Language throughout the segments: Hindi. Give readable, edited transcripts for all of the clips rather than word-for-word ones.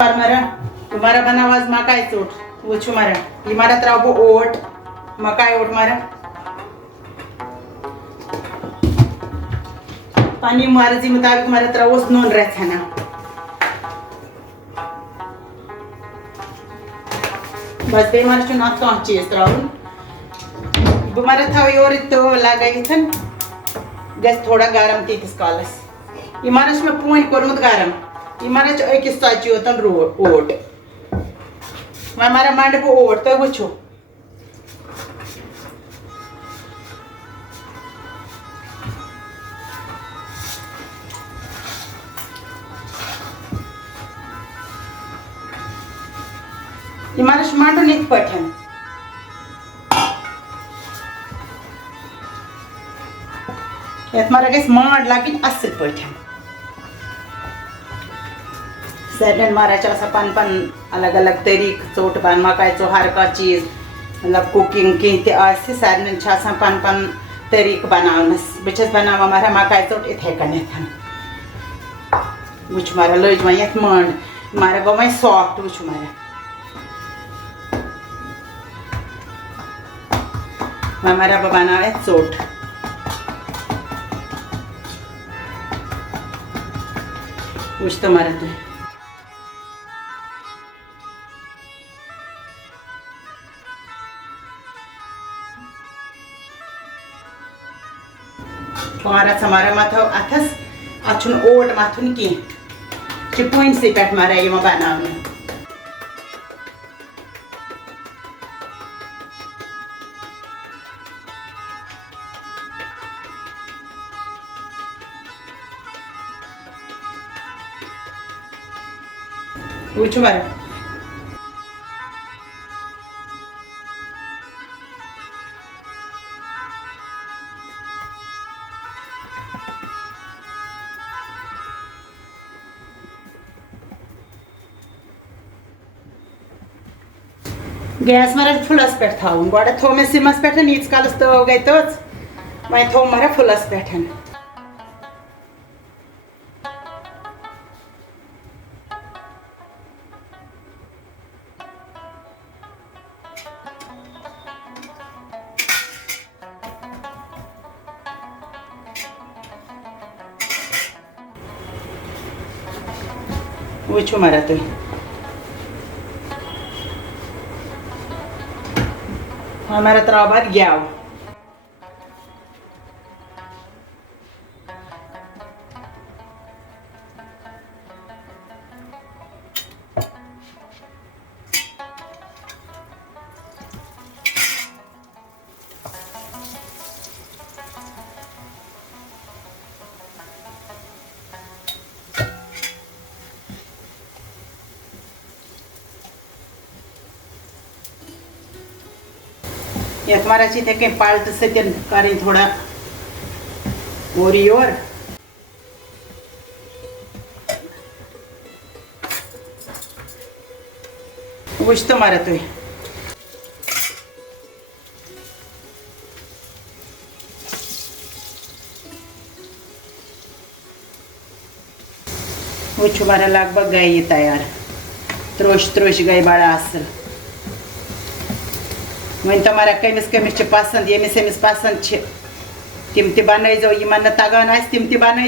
मारा तुम्हारा बनावाज मकाई चोट वो मारा इमारत राव ओट मकाई ओट मारा पानी मर्जी मुताबिक मारा तरह उस नून रहता ना बस बेमार चुन आप कौन चीज तरह बेमार था और तो लगा इथन गैस थोड़ा गरम थी किस कालस इमारत में पूरी करूँ गरम इमारत एक साची होता ओट मैं मारा मांड को ओट तो वो छो इमारत मांडो नहीं पठन ये मारा गैस मांड लागिन असल पठन सैरन मारा चासा पन पन अलग अलग तरीक चोट बन मकाई चो हर का चीज मतलब कुकिंग की ते आसे सैरन चासा पन पन तरीक बनावनस बिचस बनावा मारा मकाई चोट इथे कने था मुझ मारा लज में यत मंड मारा गो मैं सॉफ्ट मुझ मारा मारा बनावे चोट मुझ तो मारा तो हमारा समारा माथा अथस अचुन ओट माथुन की चिपुइन से कट मारा ये मैं बनाऊँ पूछो मारा गैस मारा फुलस पे था गोड़ा थो में सिमस पे नीच कालस तो हो गई तो मैं थो मारा फुलस पे वो छो मारा तो हमारा त्राबाद गया ये हमारा चीज है कि पाल्ट से करें थोड़ा और कुछ तो मारा तो वो हमारा लगभग गए ये तैयार त्रोश त्रोश गए बड़ा असल वह तमारा कमिस कमिस पसंद ये मिस पसंद तिम ते बन यमन तगान तिम ते बन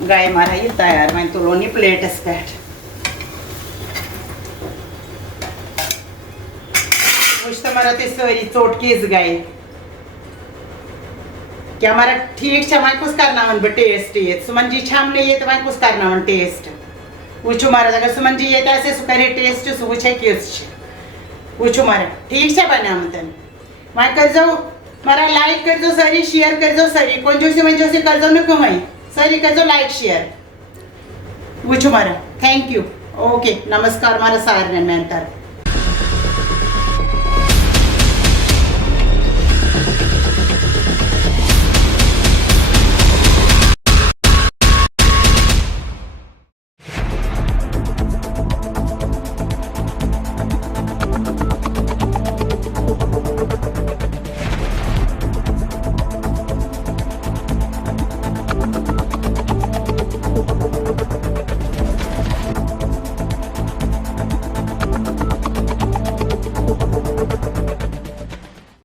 गाय मारा ये तैयार मैं तो लोनी प्लेट स्पेट कुछ तो मारा ते सारी चोट केस गए क्या हमारा ठीक है मैं कुछ करना मन टेस्ट ये सुमन जी छाम नहीं ये तो मैं कुछ करना मन टेस्ट वो मारा अगर सुमन जी ये तो ऐसे सुकरे टेस्ट सु वो किस वो मारा ठीक है बना मतन मैं कर जाओ मारा लाइक कर दो सरी शेयर कर दो सरी कौन जो से मैं जो से कर दो ना कमाई सरी कर दो लाइक शेयर वो मारा थैंक यू ओके नमस्कार मारा सार ने मैं